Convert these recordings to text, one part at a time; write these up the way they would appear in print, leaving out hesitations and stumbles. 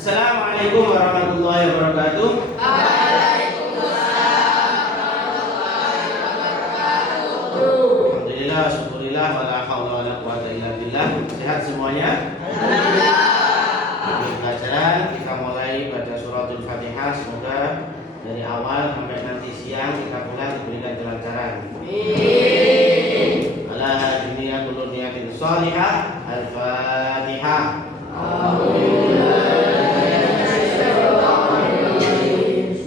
Assalamualaikum warahmatullahi wabarakatuh. Alhamdulillah, syukurillah, wala haula wala quwata illa billah. Sehat semuanya? Alhamdulillah. Pelajaran kita mulai baca suratul Fatihah. Semoga dari awal sampai nanti siang kita pulang diberikan kelancaran. Amin. Ala dunia kullu niyatin shalihah. Al-Fatihah.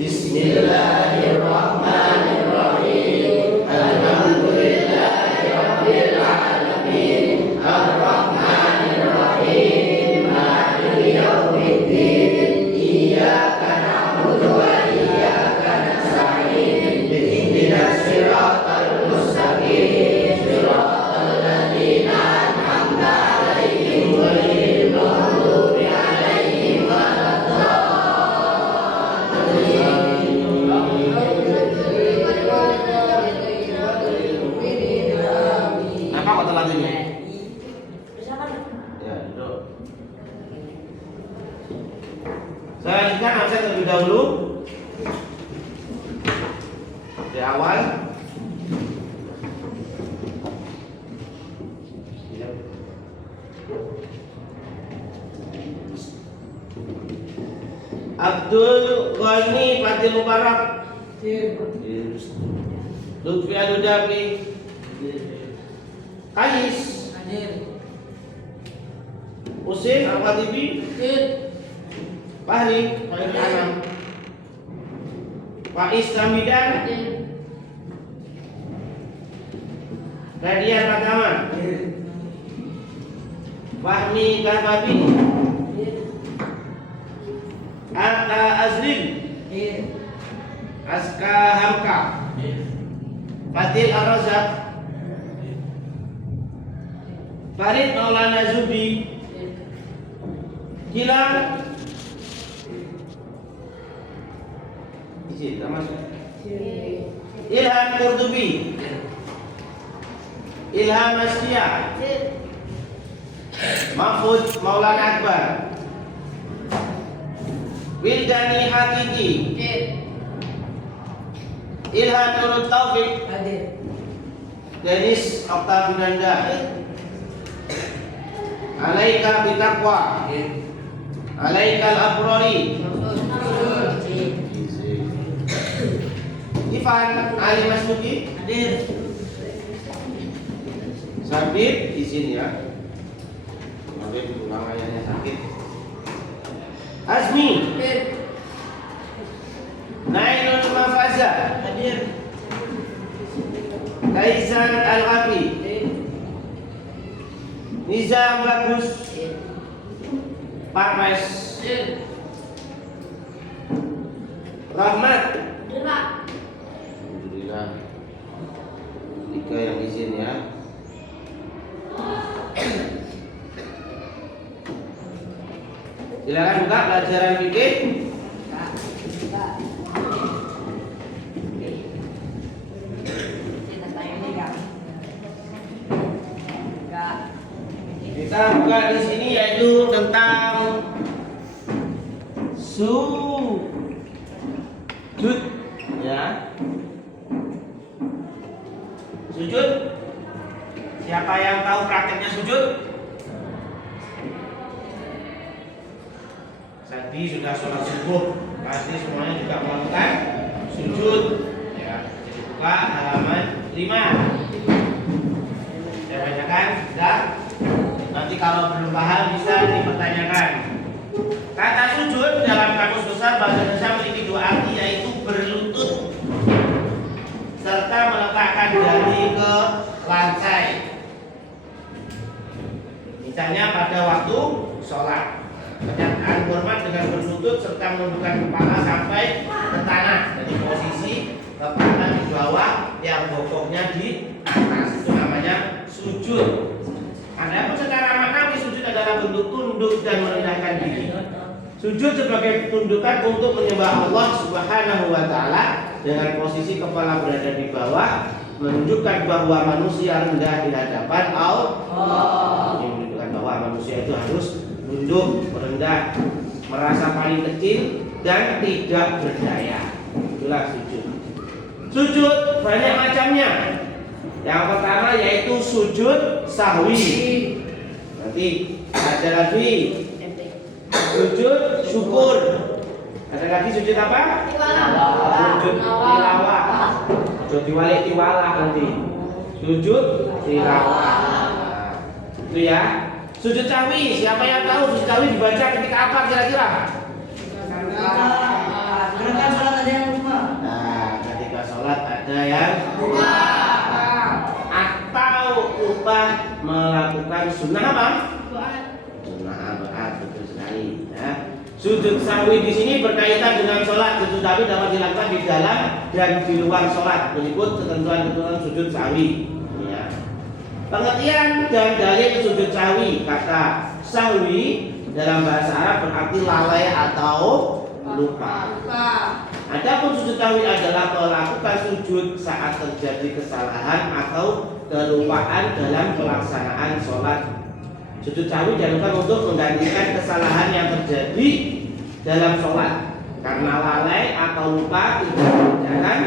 Bismillahirrahmanirrahim. Alhamdulillahirabbil alamin. Arrahmanirrahim. Maliki yaumiddin. Iyyaka na'budu wa iyyaka nasta'in. Ihdinas siratal mustaqim. Siratal ladzina an'amta 'alaihim ghairil maghdubi 'alaihim waladdallin. Kenapa kok telat ini? Ya, duduk. Saya lanjutkan absen terlebih dahulu. Di awal. Abdul Ghani Fatil Mubarak. Lutfi Aludapi. Kais. Usin Al-Khatibi. Fahri Anam. Faiz Samidan. Radian Pratama. Fahmi Kafabi. Atta Azlim. Aska Hamka. Fatil Ar-Razak. Farid Maulana Zubi. Gilang. Izin, tak masuk. Ilham Qurtubi. Ilham Astia. Mahfud Maulana Akbar. Wildani Hakiki. Ilham Nurul Taufik. Denis Oktavinanda. Alaika bitaqwa. Alaika al-abrari. Ivan Ali Masuki. Sabit izin ya. Sabit pulang ayahnya sakit. Azmi. Nailul Mafaza. Kaizan Al-Ghafi. Nizam Bagus. Parmes. Rahmat. Alhamdulillah. Tiga yang izin ya. Silakan buka pelajaran fikih. Kita buka di sini yaitu tentang sujud ya. Sujud. Siapa yang tahu prakteknya sujud? Tadi sudah sholat subuh, pasti semuanya juga melakukan sujud ya. Jadi buka halaman 5. Saya bacakan, sudah. Nanti kalau belum paham bisa dipertanyakan. Kata sujud dalam kamus besar bahasa Indonesia memiliki dua arti, yaitu berlutut serta meletakkan dahi ke lantai. Misalnya pada waktu sholat, bacaan hormat dengan berlutut serta menundukkan kepala sampai ke tanah. Jadi posisi kepala di bawah, yang bokongnya di atas, itu namanya sujud. Adapun secara maknawi sujud adalah bentuk tunduk dan merendahkan diri. Sujud sebagai tundukan untuk menyembah Allah Subhanahu wa taala dengan posisi kepala berada di bawah, menunjukkan bahwa manusia rendah di hadapan Allah. Ini menunjukkan bahwa manusia itu harus tunduk, merendah, merasa paling kecil dan tidak berdaya. Itulah sujud. Sujud banyak macamnya. Yang pertama yaitu sujud sahwi. Nanti ada lagi sujud syukur. Ada lagi sujud apa? Sujud tilawah. Sujud diwalik tiwalah nanti. Sujud tilawah. Itu ya. Sujud sahwi. Siapa yang tahu sujud sahwi dibaca ketika apa kira-kira? Ketika sholat ada yang lupa. Nah, ketika sholat ada yang lupa atau lupa melakukan sunnah apa? Sunnah abad, betul sekali. Ya. Sujud sahwi di sini berkaitan dengan sholat. Sujud sahwi dapat dilakukan di dalam dan di luar sholat mengikut ketentuan-ketentuan sujud sahwi. Ya. Pengertian dan dalil sujud sahwi. Kata sahwi dalam bahasa Arab berarti lalai atau lupa. Adapun sujud sahwi adalah melakukan sujud saat terjadi kesalahan atau kelupaan dalam pelaksanaan sholat. Sujud sahwi dilakukan untuk menggantikan kesalahan yang terjadi dalam sholat karena lalai atau lupa tidak mengerjakan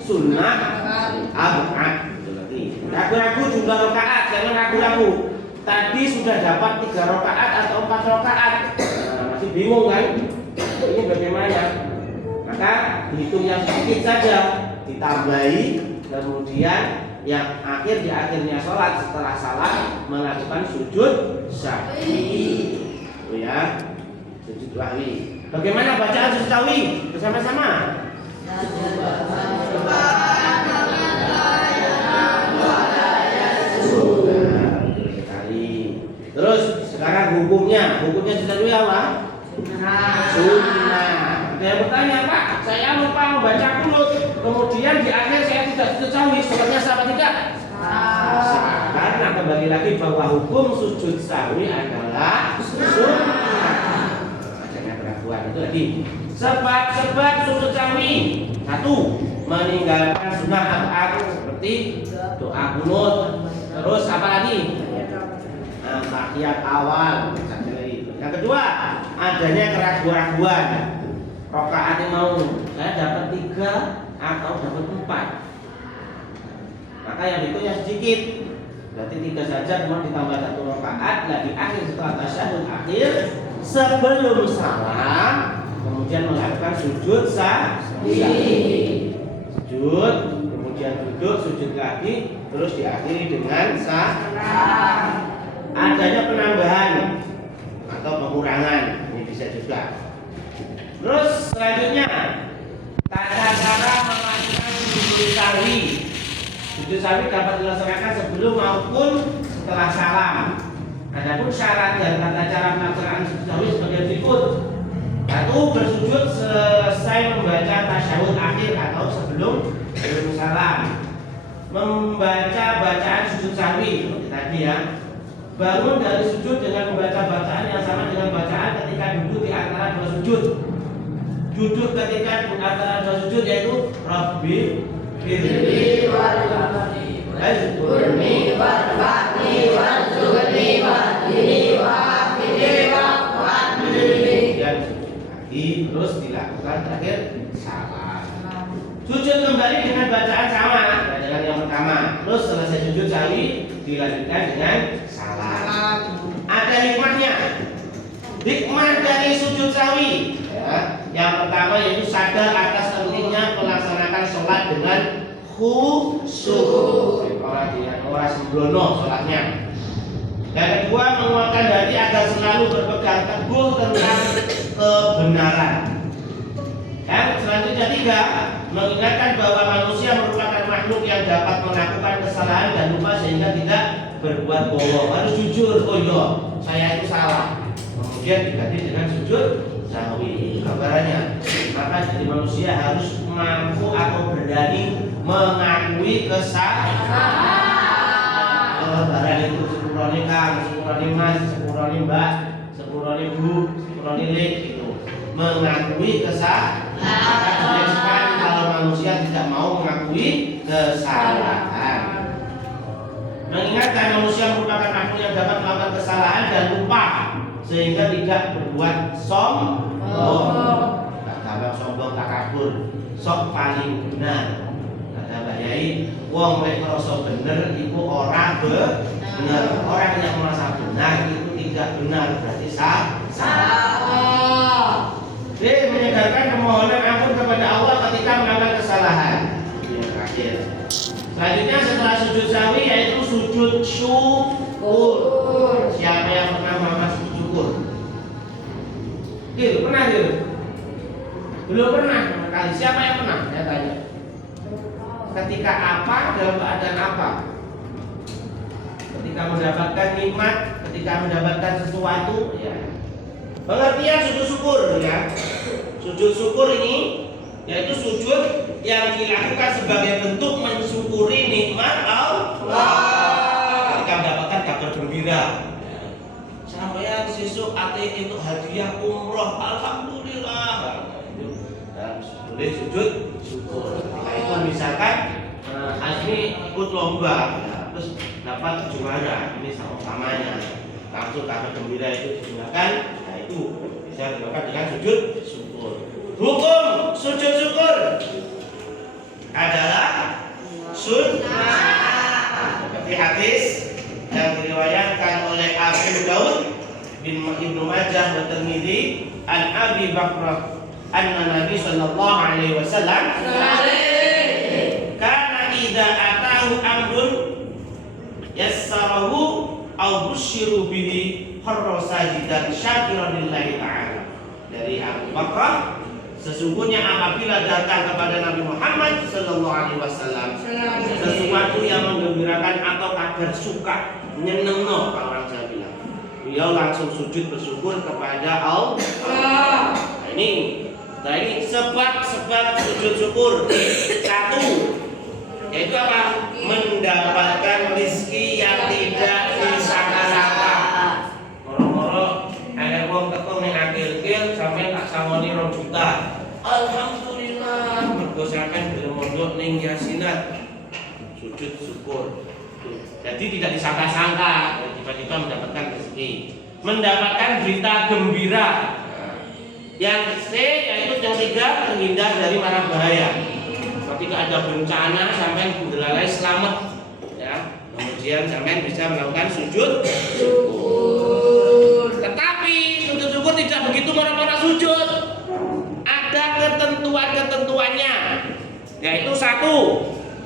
sunnah abad. Ragu-ragu jumlah rakaat, jangan ragu-ragu. Tadi sudah dapat 3 rakaat atau 4 rakaat, masih bingung kan? Ini bagaimana? Maka dihitung yang sedikit saja, ditambahi, kemudian yang di akhirnya sholat setelah salah melakukan sujud sahwi. Oh ya, sujud sahwi. Bagaimana bacaan sujud sahwi? Bersama-sama. Terus sekarang hukumnya sujud sahwi apa? Sunnah. Ada yang bertanya, Pak, saya lupa membaca kunut, kemudian di akhir saya tidak sujud sahwi, sholatnya sah apa tidak? Sah. Karena kembali lagi bahwa hukum sujud sahwi adalah sunnah. Adanya keraguan itu tadi. Sebab sujud sahwi. 1. Meninggalkan sunnah abad seperti doa kunut. Terus apa lagi? Tahiyat awal. Yang kedua, adanya keraguan-keraguan. Rakaat yang mau saya dapat 3 atau dapat 4. Maka yang itu yang sedikit. Berarti 3 saja kemudian ditambah 1 rakaat. Nah di akhir setelah tasyahud akhir sebelum salam kemudian melakukan sujud sahwi. Sujud, kemudian duduk, sujud lagi, terus diakhiri dengan salam. Adanya penambahan atau pengurangan, ini bisa juga. Terus selanjutnya tata cara melakukan sujud sahwi. Sujud sahwi dapat dilaksanakan sebelum maupun setelah salam. Adapun syarat dan tata cara melaksanakan sujud sahwi sebagai berikut. 1. Bersujud selesai membaca tasyahud akhir atau sebelum salam. Membaca bacaan sujud sahwi seperti tadi ya. Bangun dari sujud dengan membaca bacaan yang sama dengan bacaan ketika duduk di antara 2 sujud. Duduk ketika di antara 2 sujud yaitu Rabbi firli warhamni wazkurni warfa'ni warzuqni wahdini wa'afini wa'afni. Dan sujud lagi terus dilakukan terakhir salam. Sujud kembali dengan bacaan sama dengan yang pertama. Terus selesai sujud sahwi dilanjutkan dengan salam. Ada hikmahnya. Hikmah dari sujud sahwi ya. Yang pertama yaitu sadar atas pentingnya melaksanakan sholat dengan khusyuk. Orang sembrono sholatnya. Yang kedua menguatkan hati agar selalu berpegang teguh tentang kebenaran. Dan selanjutnya 3, mengingatkan bahwa manusia merupakan makhluk yang dapat melakukan kesalahan dan lupa sehingga tidak berbuat bohong. Harus jujur, oh iya, saya itu salah. Kemudian diganti dengan sujud sahwi. Gambarannya, maka jadi manusia harus mampu atau berani mengakui kesalahan. Barang itu sepurane kang, sepurane mas, sepurane mbak, sepurane bu, sepurane lek gitu. Mengakui kesalahan. Maka sekali kalau manusia tidak mau mengakui kesalahan. Mengingatkan manusia merupakan makhluk yang dapat melakukan kesalahan dan lupa sehingga tidak berbuat sombong. sok paling benar. Kata Mbak Yai, wong nek ngerasa bener iku ora bener. Orang yang merasa benar itu tidak benar, berarti salah. Dia menyegarkan permohonan ampun kepada Allah ketika melakukan kesalahan. Yang terakhir. Selanjutnya setelah sujud sahwi yaitu sujud syukur. Siapa yang pernah melakukan sujud syukur? Gil, pernah Gil? Belum pernah kali. Siapa yang pernah? Saya tanya. Ketika apa? Dalam keadaan apa? Ketika mendapatkan nikmat, ketika mendapatkan sesuatu, ya. Pengertian sujud syukur, ya. Sujud syukur ini yaitu sujud yang dilakukan sebagai bentuk mensyukuri nikmat Allah. Ketika mendapatkan kabar gembira, sampai sesuk ate itu hadiah umroh, alhamdulillah. Boleh sujud syukur. Ketika itu misalkan Azmi ikut lomba, ya, terus dapat juara, ini sama-samanya langsung kabar gembira itu digunakan, nah itu bisa dilakukan dengan sujud syukur. Hukum sujud syukur adalah sunnah, seperti hadis yang diriwayatkan oleh Abu Daud bin Ibnu Majah dan Tirmidzi an Abi Bakrah anna Nabi sallallahu alaihi wasallam kana idza atahu amrun yassarahu aw busyiru bihi harra sajidan syakiran lillahi ta'ala. Dari Abu Bakrah, sesungguhnya apabila datang kepada Nabi Muhammad sallallahu alaihi wasallam sesuatu yang menggembirakan atau kabar suka, nyenengno kalau orang Jawa bilang, beliau langsung sujud bersyukur kepada Allah. Nah, ini sebab-sebab sujud syukur. Satu, yaitu apa? Mendapatkan rezeki yang tidak disangka-sangka. Moro-moro ada wong teko ning akhir-akhir sampai tak sangoni 2 juta. Alhamdulillah, mergo sampean gelem mondok ning Yasinat. Sujud syukur. Jadi tidak disangka-sangka, tiba-tiba mendapatkan rezeki, mendapatkan berita gembira. Yang C yaitu yang 3, terhindar dari mara bahaya. Ketika ada bencana sampai belalai selamat, ya. Kemudian sampai bisa melakukan sujud syukur. Tetapi sujud syukur tidak begitu marah-marah sujud. Ada ketentuan-ketentuannya. Yaitu 1,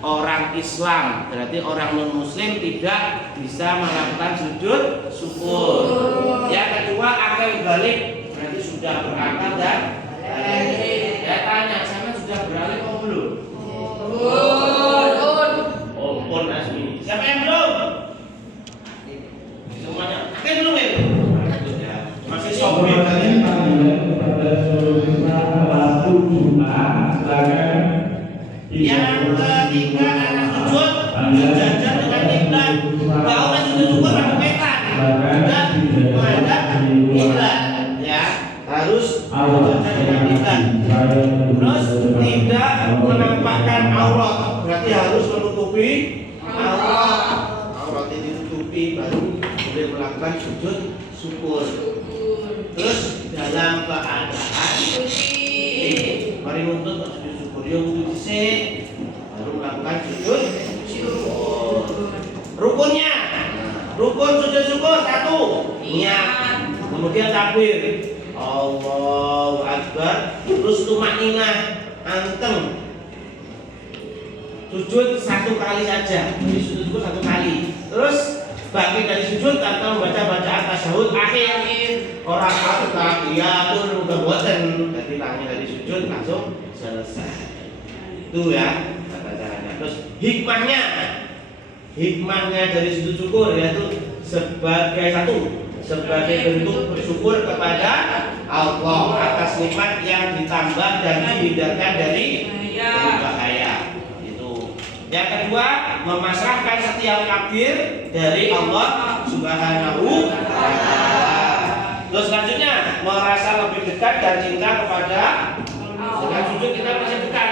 orang Islam, berarti orang non-muslim tidak bisa melakukan sujud syukur. Yang kedua, akal balik, berarti sudah berakal dan balik. Saya tanya, sama sudah beralih atau belum? Pun Asmi. Siapa yang belum? Semuanya. Oke belum ya? Masih sombong kalian kepada seluruh siswa waktu Jumat silakan. Yang ketiga anak sujud sejajar dengan kiblat. Tahu kan sujud syukur pada petan dan menghadap kiblat, ya. Harus sejajar dengan kiblat. Terus tidak menampakkan aurat, berarti harus menutupi aurat. Aurat ini ditutupi baru boleh melakukan sujud syukur. Terus dalam keadaan mari nuntut sujud syukur, yang wudu dhisik baru melakukan sujud syukur. Rukunnya, rukun sujud syukur 1, niat, kemudian takbir, Allahu Akbar, terus tumakninah, anteng. Sujud 1 kali saja, jadi sujud syukur 1 kali. Terus bangkit dari sujud atau membaca bacaan tasyahud akhir. Orang tahiyatul mutawatir, jadi langit dari sujud langsung selesai. Itu ya kata caranya. Terus hikmahnya dari sujud syukur yaitu sebagai sebagai bentuk bersyukur kepada Allah atas nikmat yang ditambah dan dihindarkan dari bahaya. Itu. Yang kedua, memasrahkan setiap takdir dari Allah Subhanahu wa taala. Terus selanjutnya, merasa lebih dekat dan cinta kepada dengan sujud kita masih dekat.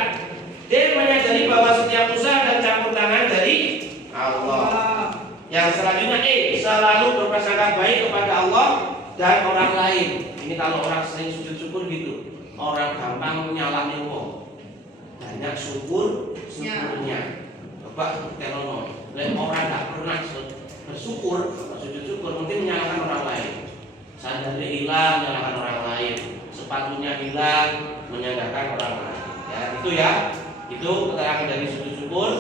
Dia menyadari bahwa setiap usaha dan campur tangan dari Allah. Yang selanjutnya, selalu berprasangka baik kepada Allah dan orang lain. Ini kalau orang sering sujud syukur gitu, orang gampang nyalahnya wong. banyak syukurnya. Coba telono, orang tak pernah bersyukur, sujud syukur, mungkin menyalahkan orang lain. Sandalnya hilang, menyalahkan orang lain. Sepatunya hilang, menyalahkan orang lain. Ya, itu keterangan dari sujud syukur.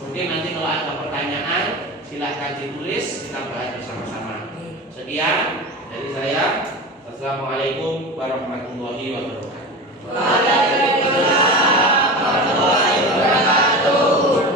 Mungkin nanti kalau ada pertanyaan, silahkan ditulis, kita bahas bersama-sama. Sekian dari saya. Assalamualaikum warahmatullahi wabarakatuh. Waalaikumsalam.